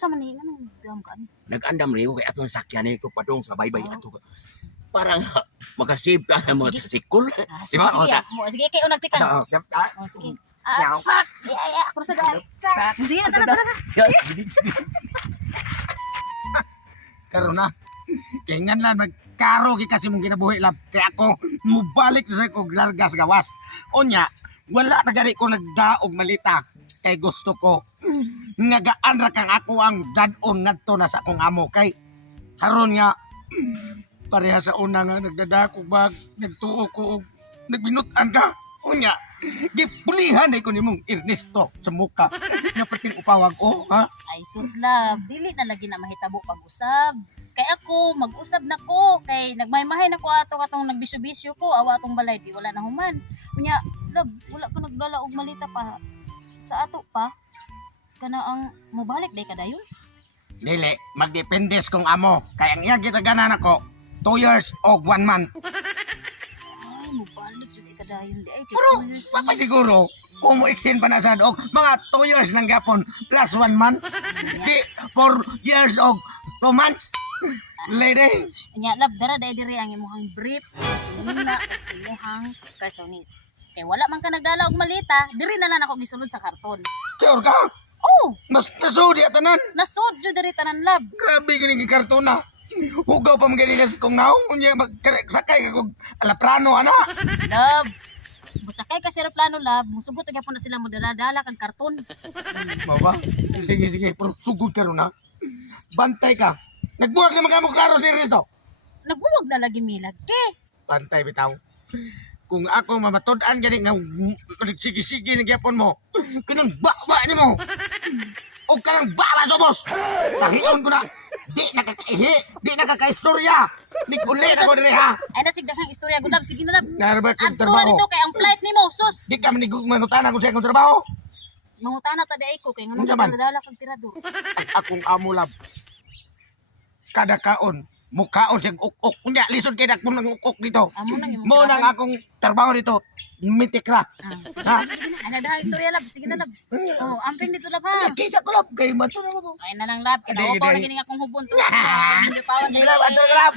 Sa maningan ang dam kan. Nag-andam rin ko kay atong sakyan nito padong sa baybay Oh. ato. Parang makasave ka na mga Sige. tricycle. Sige, Diba? sige. Sige, kayo nagtikan. Ito, Oh, sige. Yaw. Pak! Iya, ako na sa daan. Pak! Sige, tara. Karon na. Kaya nga lang, magkaro kay kasi mong kinabuhi lab. Kaya ako, mubalik sa kong largas gawas. Onya, wala na gani ko nagdaog malita. Kay gusto ko, ngagaan ra kang ako ang dadon ngadto na sa akong amo. Kay, haron nga, pareha sa una nga, nagdadakog bag, nagtuo ko, nagbinutan ka. Onya, gipulihan ay ko ni mong Ernesto sa muka. Nga pating upawag ko, ha? Ay, sus love. Dili na lagi na mahitabo pag-usab. Kay ako, mag-usab na ko. Kay nagmaymahay na ko ato katong nagbisyo-bisyo ko. Awa atong balay, di wala na human. Kunya, love, wala ko nagdala og malita pa. Sa ato pa, kana ang mobalik day kadayon. Dili, magdependes kong amo. Kaya ang iya kita ganan ako, 2 years o 1 month. Ay, mobalik jud day kadayon di ay kay Pero, two years mapa na. siguro, kung mo extend pa na sa og mga 2 years ng gapon plus 1 month, di 4 years o 2 months. Lady, Nya love dara day diri ang imong brief sa lumina ug imong karsonis. Kay wala man ka nagdala og malita, diri na lang ako gisulod sa karton. sure ka? Oh, Mas nasudi at tanan. nasod jud diri tanan love. Grabe gini kartona. Hugaw pa mga ganyan kong naong, unya sakay ka kong alaprano, ana. Love. Busakay ka sa aeroplano love, musugot gyapon na sila mo dala kag karton. Baba, sige, sige, pero sugod ka ron ha. Bantay ka. Nagbuhat naman ka mo klaro si Risto. Nagbuwag na lagi milag. Ke, Bantay bitaw. Kung ako mamatod-an gani nga sige-sige na gyapon mo, kanang baba ni mo. O kanang baba sobos. Nahiyon ko na. Di nakakaihi, di nakakaistorya. Ni uli na ko diri ha. ay nasig daghang istorya gud love, sige na love. Narba kang Adto na trabaho. dito kay ang flight nimo, sus. Di ka manigug manutana kung sa akong trabaho. Mangutana ta di ko kay ngano Unsa man? dala kag tirador. Ang akong amo lab. Kada kaon, mukhaon siyang uk-uk. Kunya, lisod kay dakpon ng uk-uk dito. Amo nang imong. Mo nang akong trabaho dito, mitikra. Sige, Ha? sige, sige. Ana daw istorya love, sige na love. Oh, amping dito love ha. Kisa ko lab, kay mato na mo. Ay na lang love, Hindi, kinawa pa hindi. na gini akong hubon to. Hindi pa Hindi lab, ato na lab.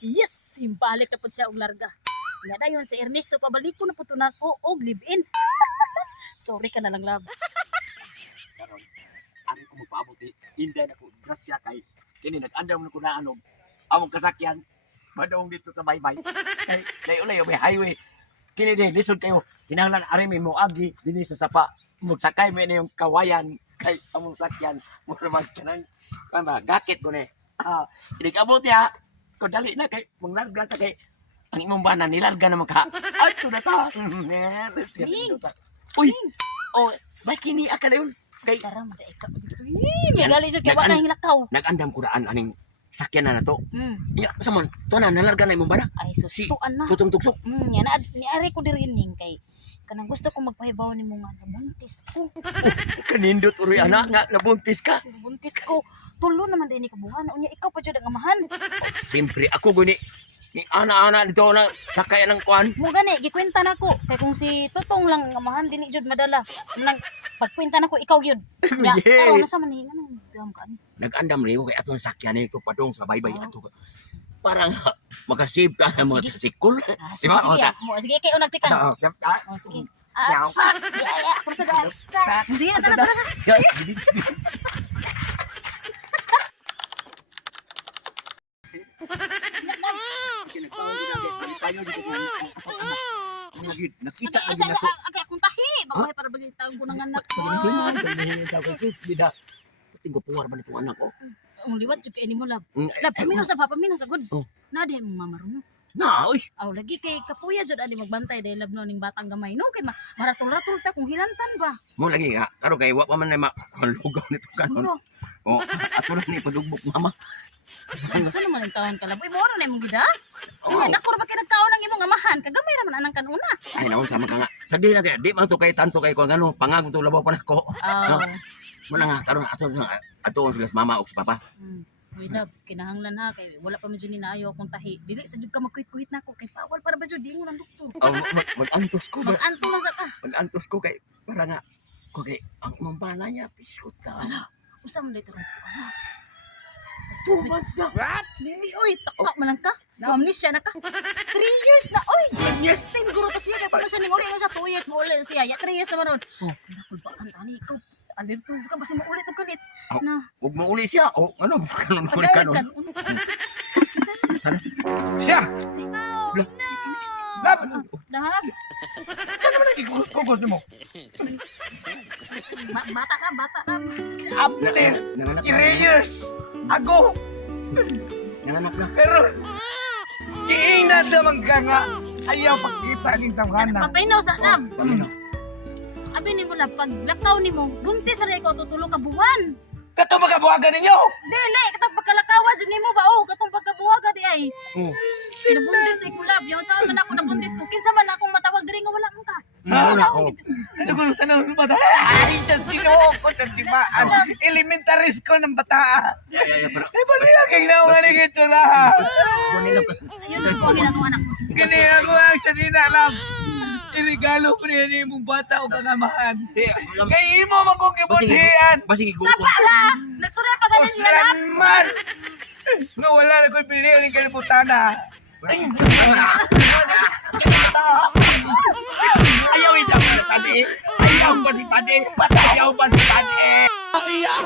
Yes, simbalik na po siya og larga. Nga dayon si Ernesto pabalik ko na po nako og live-in. Sorry ka na lang love. Karon, ang ko magpaabot inday na ko grasya kay kini nag-andam na ko na anog among kasakyan madong dito sa baybay. Kay ulay may highway. Kini din lisod kayo. Kinahanglan ari may moagi dinhi sa sapa. Magsakay may na yung kawayan kay among sakyan mo naman kanang gakit ko ni. Inig-abot ya. Ko dali na kay mong larga ta kay ang imong bana nilarga naman ka. Ay, na ta. Uy. Oh, may kini aka na yun. Kay Tara mo da ikaw. May gali siya kay wala hilakaw. nag-andam ko daan aning sakyan na to. Hmm. Ya, samon, to na nalarga na imong bana. Ay sustuan na. Tutong tugsok. Yan na ni ari ko diri ning kay kanang gusto ko magpahibaw nimo nga nabuntis ko. Kanindot uri anak nga nabuntis ka. Buntis ko. Tulo naman din ni kabuhan. Unya ikaw pa jud ang amahan. Siyempre ako guni. Ni ana-ana dito na sakay ng kuan. Mo gani gikwenta nako kay kung si Tutong lang ang amahan dili jud madala. Nang pagkwenta nako ikaw yun. Ya, Yeah. pero nasa maningan ang dam kan. Nag-andam rin ko kay atong sakyan nito padong sa baybay ato. Parang makasave ka na mga tricycle. Sige, Diba? sige, sige kayo nagtikan. Oh, sige. Yaw. Pak! Iya, ako na sa daan. Pak! Sige, tara. Nakita Kasi lagi na to. akong tahi. Baka para bagi taong ko ng anak ko. Tingko puwar ba nitong anak ko? Ang liwat jud kay nimo lab. Mm, Lab, pamino sa pamino sa good. Oh. Na di mo mamaruno. Na, uy. Aw lagi kay kapuya jud adi magbantay dahil lab no ning batang gamay no kay maratul-ratul ta kung hilantan ba. Mo lagi nga, karo kay wa pa man na malugaw nito kanon. Ano? Oh, ato na ni padugbok mama. Sa naman ang taon ka lab. Uy, mo na imong gida. Oh. Uy, dako ra ba kay nagkaon ng imong amahan? Kagamay ra man anang kanuna. Ay naon sama ka nga. Sagdi na kay di man to kay tanto kay ko ngano pangag to labaw pa nako. Aw. Mo na nga karon ato sila sa mama ug sa papa. Uy, lab, kinahanglan ha kay wala pa medyo ni naayo akong tahi. Dili sa jud ka magkuhit-kuhit nako kay bawal para ba jud di mo nang doktor. Mag-antos ko ba? Mag-anto lang sa ka. Mag-antos ko kay para nga Kaya ang imong bana niya, piskot na. Usa man dito ron ko ana. 2 months na. Dili oy, taka man lang ka. So amnesia na ka. 3 years na oy. Yes. Siguro ta siya kay pag siya ning uli nga siya 2 years mo uli siya. Ya 3 years naman ron. Oh. Napul ba kan tani ko. Alir to ka basi mo ulit og kalit. Oh. Na. Huwag mo uli siya. O, ano? Kanon ko Pagalit kanon. kan. Siya! Lab! Dahag. Saan naman nagkikugos mo? Bata ka. After Nanganak 3 years ago. Nanganak na. Pero, kiingnan naman ka nga. Ayaw pagkita ng tamhana. Papinaw sa lab. Paminaw. Abi ni mo lab pag lakaw nimo, buntis ra ko tutulo ka buwan. Kato magabuhagan ninyo! Dili, katong pagkalakawa dyan nimo ba? Oh, katong pagkabuhaga di ay. Oh. Nabundis na kulab. Yung saan man ako nabundis ko. Kinsa man akong matawag diri nga wala man ka. Wala, oh. Ano ko nung tanong ng bata? Ay, dyan tinuok ko dyan timaan. Elementary school ng bata. Pero, Ay, pa niya kay naungan ng itsura. kunin lang. Ayun ang ko ginagawa anak. Ganyan ako ang sanina lang. Irigalo ko niya ni mong bata o kanamahan. Kay imo magkukibunhian. Basig igulo ko. Sapa la! Nagsurya pa ganin nga lang. Uslan man! Nga wala na ko'y pili ang kalibutana. Ayaw ito. Pati. Ayaw pa si Pati. Ayaw pa si Pati. Ayaw.